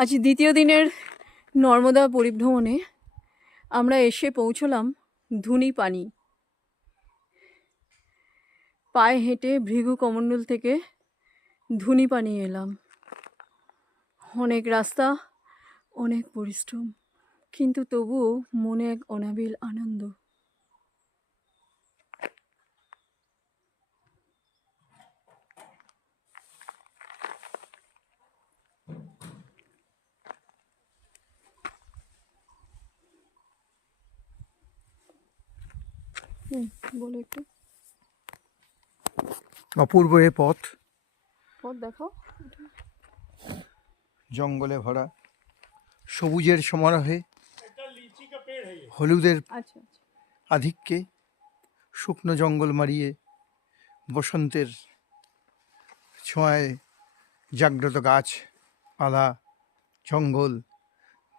আজ দ্বিতীয় দিনের নর্মদা পরিভ্রমণে আমরা এসে পৌঁছলাম ধুনিপানি। পায়ে হেঁটে ভৃগু কমণ্ডল থেকে ধুনিপানি এলাম। অনেক রাস্তা, অনেক পরিশ্রম, কিন্তু তবুও মনে এক অনাবিল আনন্দ। বলো একটু, অপূর্ব এ পথ, পথ দেখাও। জঙ্গলে ভরা, সবুজের সমারোহে, হলুদের আচ্ছা আচ্ছা, আধিক্যে, শুকনো জঙ্গল মারিয়ে বসন্তের ছোঁয়ায় জাগ্রত গাছ পালা, জঙ্গল,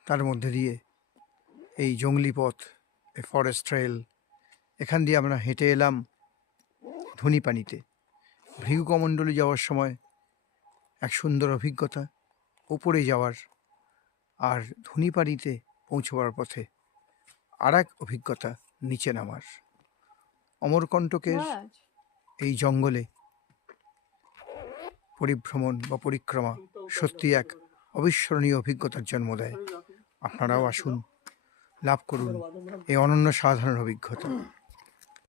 তার মধ্যে দিয়ে এই জঙ্গলি পথ, এই ফরেস্ট ট্রেল, এখান দিয়ে আমরা হেঁটে এলাম ধুনিপানিতে। ভৃগু কমণ্ডলে যাওয়ার সময় এক সুন্দর অভিজ্ঞতা উপরে যাওয়ার, আর ধুনিপানিতে পৌঁছবার পথে আর এক অভিজ্ঞতা নিচে নামার। অমরকণ্টকের মহারাজ এই জঙ্গলে পরিভ্রমণ বা পরিক্রমা সত্যি এক অবিস্মরণীয় অভিজ্ঞতার জন্ম দেয়। আপনারাও আসুন, লাভ করুন এই অনন্য সাধারণ অভিজ্ঞতা।